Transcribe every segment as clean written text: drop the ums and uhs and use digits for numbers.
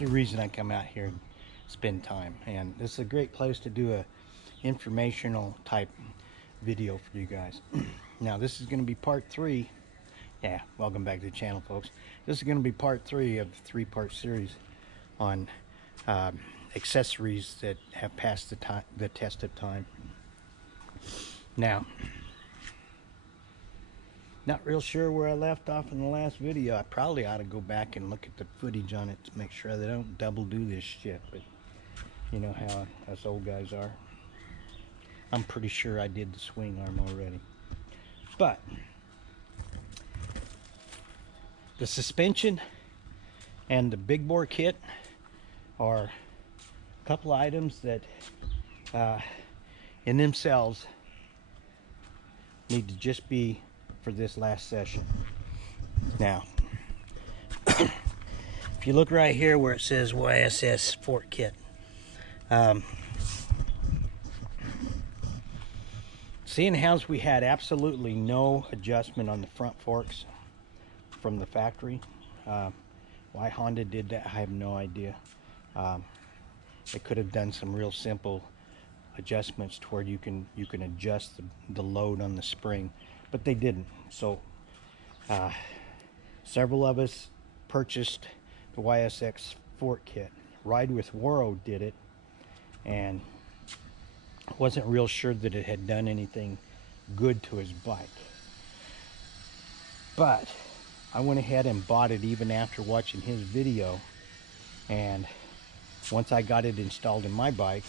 the reason I come out here and spend time. And this is a great place to do a informational type video for you guys. Now this is going to be part 3. Yeah, welcome back to the channel, folks. This is going to be part 3 of the 3-part series on accessories that have passed the test of time. Now, not real sure where I left off in the last video. I probably ought to go back and look at the footage on it to make sure they don't double do this shit, but you know how us old guys are. I'm pretty sure I did the swing arm already. But the suspension and the big bore kit are a couple items that in themselves need to just be for this last session. Now, if you look right here where it says YSS fork kit, seeing how we had absolutely no adjustment on the front forks from the factory, why Honda did that, I have no idea. They could have done some real simple adjustments to where you can adjust the load on the spring, but they didn't. So several of us purchased the YSX fork kit. Ride with Waro did it, and wasn't real sure that it had done anything good to his bike, but I went ahead and bought it even after watching his video, and once I got it installed in my bike,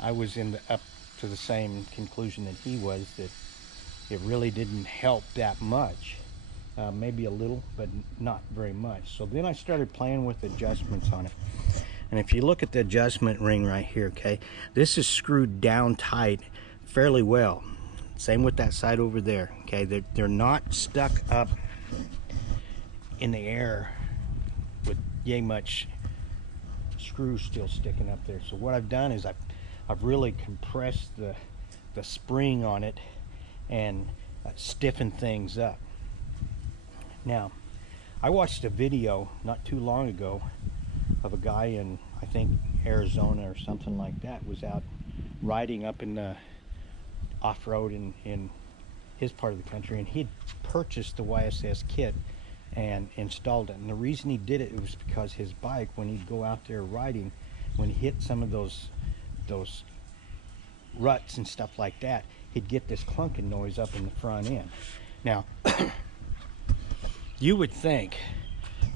I was up to the same conclusion that he was, that it really didn't help that much. Maybe a little, but not very much. So then I started playing with adjustments on it. And if you look at the adjustment ring right here, okay, this is screwed down tight fairly well. Same with that side over there, okay. They're not stuck up in the air with yay much screws still sticking up there. So what I've done is I've really compressed the spring on it and stiffened things up. Now, I watched a video not too long ago of a guy in, I think, Arizona or something like that, was out riding up in the off-road in his part of the country, and he'd purchased the YSS kit and installed it. And the reason he did it was because his bike, when he'd go out there riding, when he hit some of those ruts and stuff like that, he'd get this clunking noise up in the front end. Now, you would think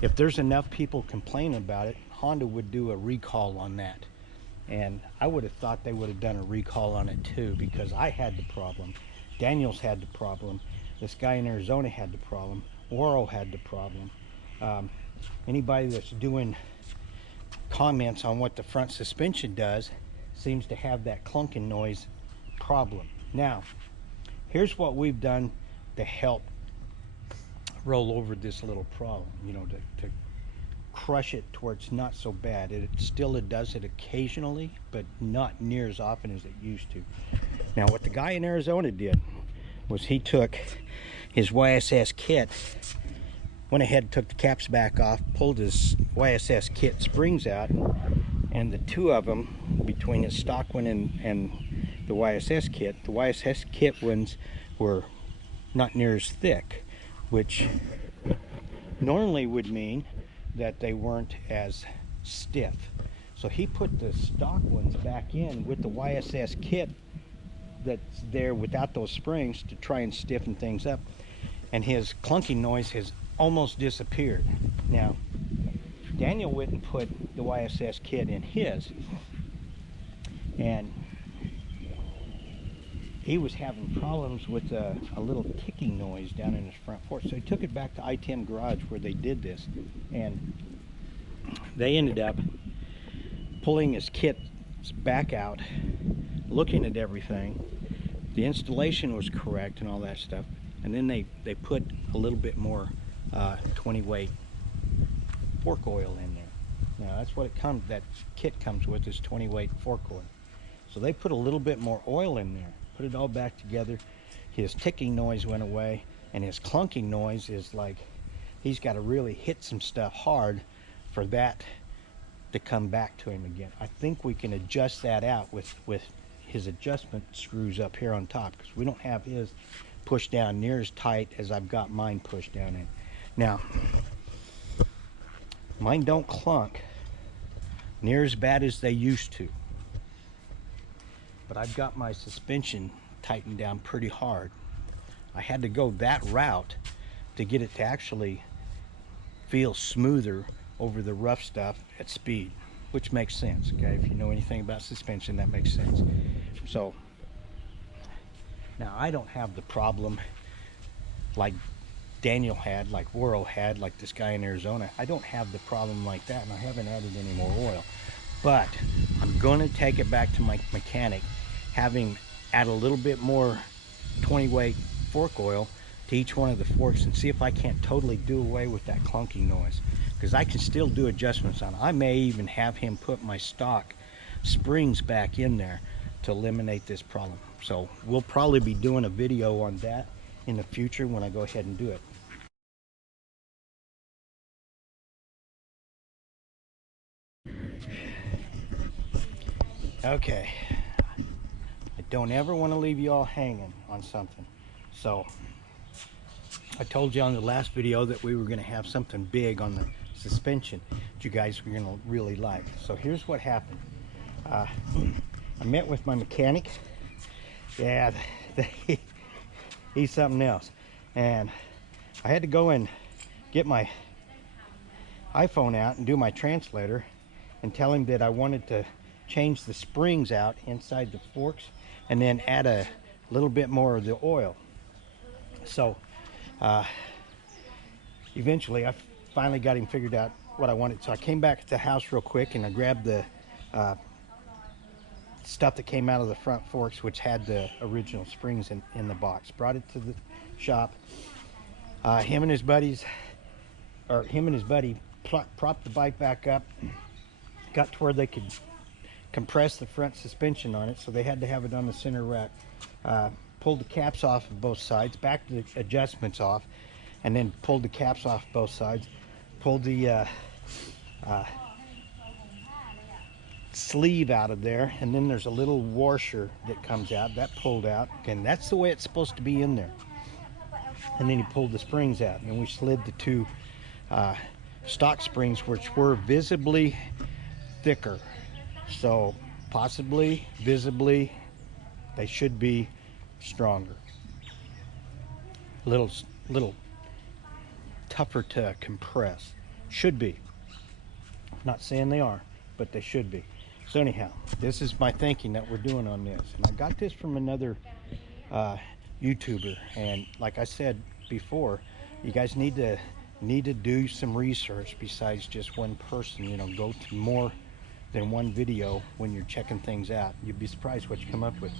if there's enough people complaining about it, Honda would do a recall on that. And I would have thought they would have done a recall on it too, because I had the problem. Daniels had the problem. This guy in Arizona had the problem. Waro had the problem. Anybody that's doing comments on what the front suspension does seems to have that clunking noise problem. Now, here's what we've done to help roll over this little problem, you know, to crush it to where it's not so bad. It still does it occasionally, but not near as often as it used to. Now, what the guy in Arizona did was he took his YSS kit, went ahead and took the caps back off, pulled his YSS kit springs out, and the two of them, between his stock one and the YSS kit ones were not near as thick, which normally would mean that they weren't as stiff. So he put the stock ones back in with the YSS kit that's there without those springs to try and stiffen things up, and his clunking noise has almost disappeared. Now, Daniel went and put the YSS kit in his, and he was having problems with a little ticking noise down in his front fork. So he took it back to ITM Garage where they did this, and they ended up pulling his kit back out, looking at everything. The installation was correct and all that stuff, and then they put a little bit more 20 weight fork oil in there. Now that's what that kit comes with, is 20 weight fork oil. So they put a little bit more oil in there, put it all back together. His ticking noise went away, and his clunking noise is like he's got to really hit some stuff hard for that to come back to him again. I think we can adjust that out with his adjustment screws up here on top, because we don't have his pushed down near as tight as I've got mine pushed down in. Now, mine don't clunk near as bad as they used to, but I've got my suspension tightened down pretty hard. I had to go that route to get it to actually feel smoother over the rough stuff at speed, which makes sense. Okay, if you know anything about suspension, that makes sense. So now I don't have the problem like Daniel had, like Worrell had, like this guy in Arizona. I don't have the problem like that, and I haven't added any more oil. But I'm going to take it back to my mechanic, having add a little bit more 20 weight fork oil to each one of the forks, and see if I can't totally do away with that clunking noise, because I can still do adjustments on it. I may even have him put my stock springs back in there to eliminate this problem. So we'll probably be doing a video on that in the future when I go ahead and do it. Okay, I don't ever want to leave you all hanging on something. So I told you on the last video that we were going to have something big on the suspension that you guys were going to really like. So here's what happened. I met with my mechanic. Yeah, he's something else. And I had to go and get my iPhone out and do my translator and tell him that I wanted to change the springs out inside the forks and then add a little bit more of the oil. So eventually I finally got him figured out what I wanted. So I came back to the house real quick and I grabbed the stuff that came out of the front forks, which had the original springs in the box. Brought it to the shop. Him and his buddy propped the bike back up, got to where they could compress the front suspension on it, so they had to have it on the center rack. Pulled the caps off of both sides, backed the adjustments off, and then pulled the caps off both sides. Pulled the sleeve out of there, and then there's a little washer that comes out. That pulled out, and that's the way it's supposed to be in there. And then he pulled the springs out, and we slid the two stock springs, which were visibly thicker. So possibly, visibly, they should be stronger. Little tougher to compress. Should be. Not saying they are, but they should be. So anyhow, this is my thinking that we're doing on this. And I got this from another YouTuber, and like I said before, you guys need to do some research besides just one person. You know, go to more than one video when you're checking things out. You'd be surprised what you come up with.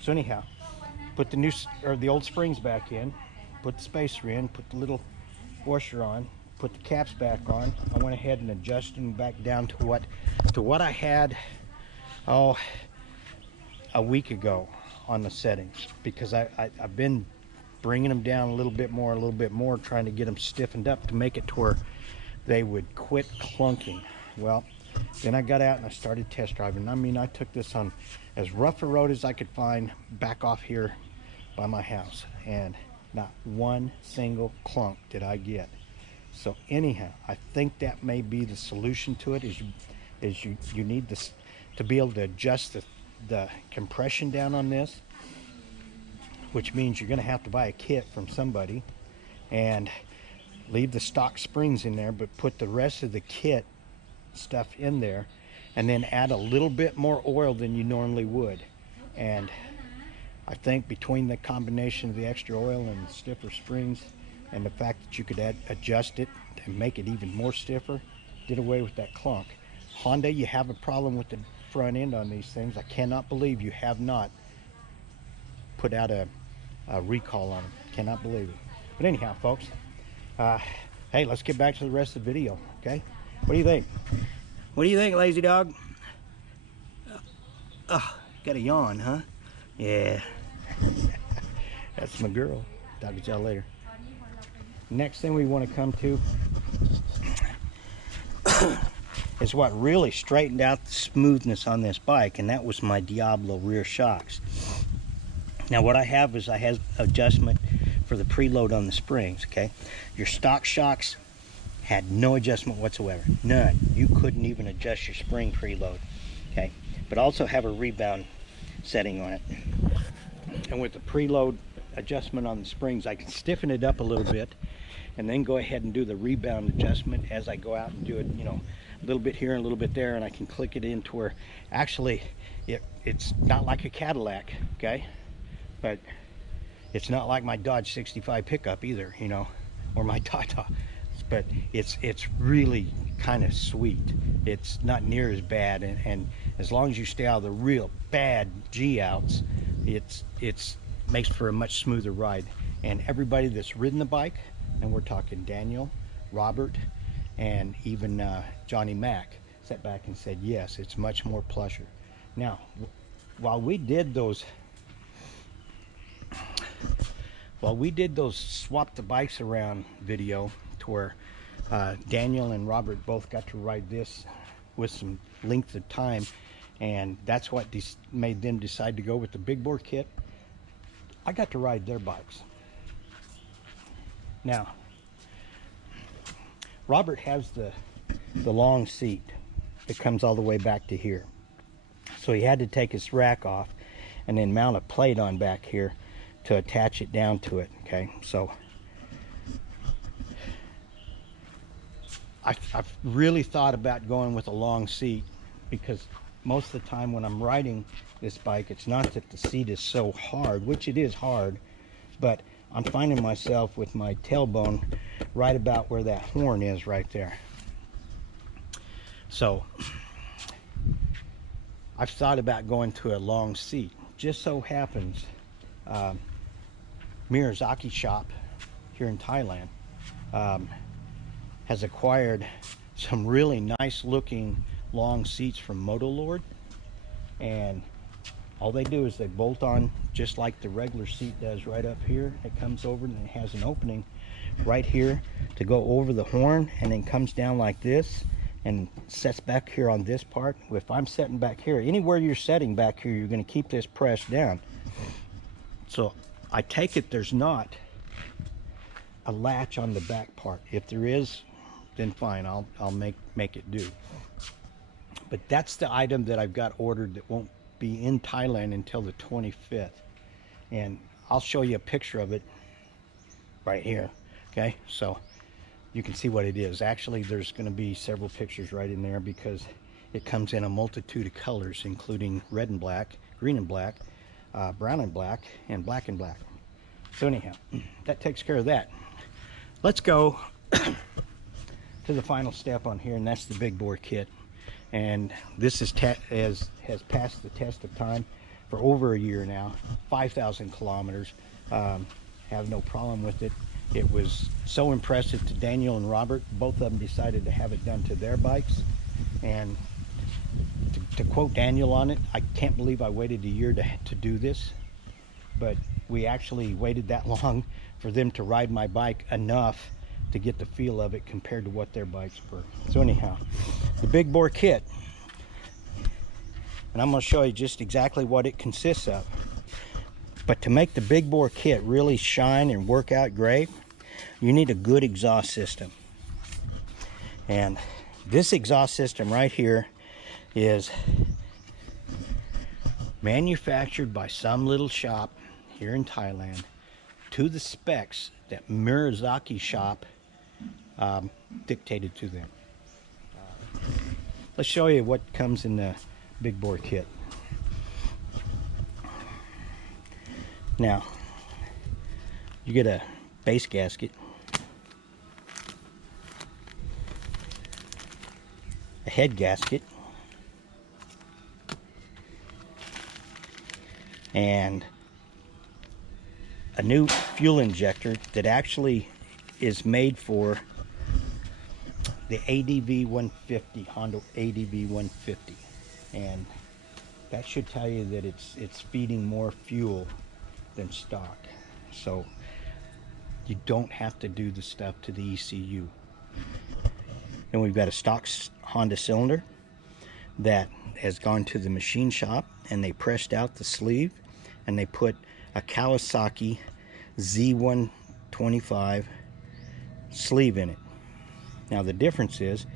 So anyhow, put the old springs back in, put the spacer in, put the little washer on, put the caps back on. I went ahead and adjusted them back down to what I had a week ago on the settings, because I've been bringing them down a little bit more, trying to get them stiffened up to make it to where they would quit clunking. Well, then I got out and I started test driving. I mean, I took this on as rough a road as I could find back off here by my house, and not one single clunk did I get. So anyhow, I think that may be the solution to it. Is you need this to be able to adjust the compression down on this, which means you're going to have to buy a kit from somebody and leave the stock springs in there, but put the rest of the kit stuff in there, and then add a little bit more oil than you normally would. And I think between the combination of the extra oil and the stiffer springs and the fact that you could adjust it and make it even more stiffer, did away with that clunk. Honda, you have a problem with the front end on these things. I cannot believe you have not put out a recall on them. Cannot believe it. But anyhow, folks, hey, let's get back to the rest of the video, okay? What do you think? What do you think, lazy dog? Got a yawn, huh? Yeah. That's my girl. Talk to y'all later. Next thing we want to come to is what really straightened out the smoothness on this bike, and that was my Diablo rear shocks. Now what I have is I have adjustment for the preload on the springs, okay? Your stock shocks had no adjustment whatsoever, none. You couldn't even adjust your spring preload, okay? But also have a rebound setting on it. And with the preload adjustment on the springs, I can stiffen it up a little bit and then go ahead and do the rebound adjustment as I go out and do it, you know, a little bit here and a little bit there, and I can click it into where actually it's not like a Cadillac, okay? But it's not like my Dodge 65 pickup either, you know, or my Tata. But it's really kind of sweet. It's not near as bad, and as long as you stay out of the real bad G-outs, it's makes for a much smoother ride. And everybody that's ridden the bike, and we're talking Daniel, Robert, and even Johnny Mack, sat back and said, yes, it's much more plusher. Now, while we did those swap the bikes around video, to where Daniel and Robert both got to ride this with some length of time, and that's what made them decide to go with the big bore kit, I got to ride their bikes. Now, Robert has the long seat that comes all the way back to here, so he had to take his rack off and then mount a plate on back here to attach it down to it, okay? So I've really thought about going with a long seat, because most of the time when I'm riding this bike, it's not that the seat is so hard, which it is hard, but I'm finding myself with my tailbone right about where that horn is right there. So I've thought about going to a long seat. Just so happens Miyazaki shop here in Thailand has acquired some really nice looking long seats from Motolord, and all they do is they bolt on just like the regular seat does right up here. It comes over and it has an opening right here to go over the horn, and then comes down like this and sets back here on this part. If I'm setting back here, anywhere you're setting back here, you're going to keep this pressed down. So I take it there's not a latch on the back part. If there is, then fine, I'll make it do. But that's the item that I've got ordered that won't be in Thailand until the 25th, and I'll show you a picture of it right here, okay? So you can see what it is. Actually, there's going to be several pictures right in there, because it comes in a multitude of colors, including red and black, green and black, brown and black, and black and black. So anyhow, that takes care of that. Let's go to the final step on here, and that's the big bore kit. And this has passed the test of time for over a year now, 5,000 kilometers. Have no problem with it. It was so impressive to Daniel and Robert. Both of them decided to have it done to their bikes. And to quote Daniel on it, I can't believe I waited a year to do this, but we actually waited that long for them to ride my bike enough to get the feel of it compared to what their bikes were. So anyhow, the big bore kit, and I'm going to show you just exactly what it consists of. But to make the big bore kit really shine and work out great, you need a good exhaust system. And this exhaust system right here is manufactured by some little shop here in Thailand to the specs that Miyazaki shop dictated to them. Let's show you what comes in the big bore kit. Now, you get a base gasket, a head gasket, and a new fuel injector that actually is made for the ADV 150, Honda ADV 150, and that should tell you that it's feeding more fuel than stock, so you don't have to do the stuff to the ECU. Then we've got a stock Honda cylinder that has gone to the machine shop, and they pressed out the sleeve and they put a Kawasaki Z125 sleeve in it. Now the difference is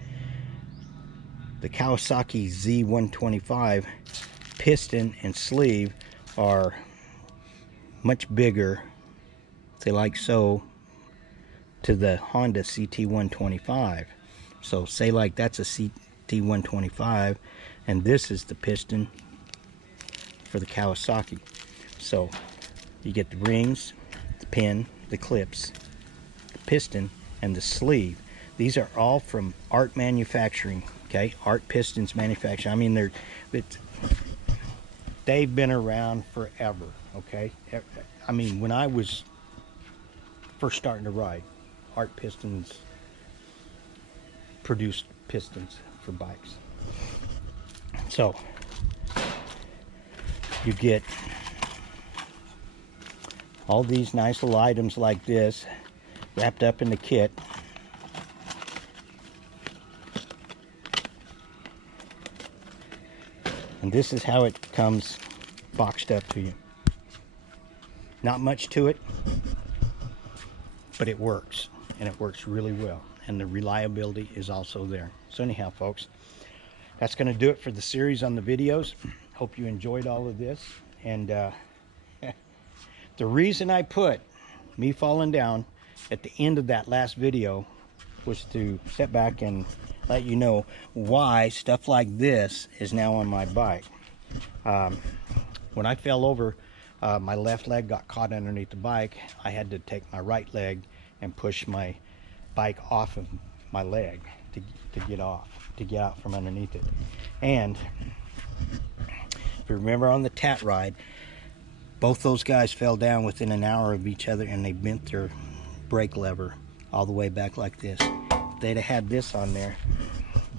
the Kawasaki Z125 piston and sleeve are much bigger, say like so, to the Honda CT125. So say like that's a CT125 and this is the piston for the Kawasaki. So you get the rings, the pin, the clips, the piston, and the sleeve. These are all from Art Manufacturing, okay? Art Pistons Manufacturing. I mean, they've been around forever, okay? I mean, when I was first starting to ride, Art Pistons produced pistons for bikes. So you get all these nice little items like this wrapped up in the kit. And this is how it comes boxed up to you. Not much to it, but it works, and it works really well, and the reliability is also there. So anyhow, folks, that's going to do it for the series on the videos. Hope you enjoyed all of this. And the reason I put me falling down at the end of that last video was to sit back and let you know why stuff like this is now on my bike. When I fell over, my left leg got caught underneath the bike. I had to take my right leg and push my bike off of my leg to get out from underneath it. And if you remember on the tat ride, both those guys fell down within an hour of each other, and they bent their brake lever all the way back like this. If they'd have had this on there,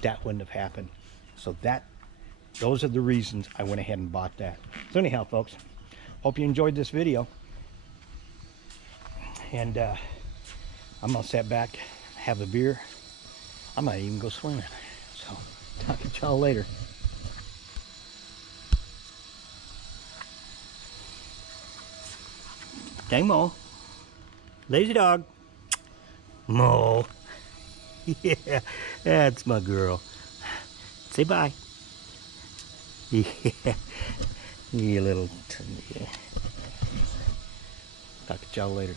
that wouldn't have happened. So those are the reasons I went ahead and bought that. So anyhow, folks, hope you enjoyed this video. And I'm gonna sit back, have a beer. I might even go swimming. So talk to y'all later. Dang Mo. Lazy dog. Mo. Yeah, that's my girl. Say bye. Yeah. You little... Yeah. Talk to y'all later.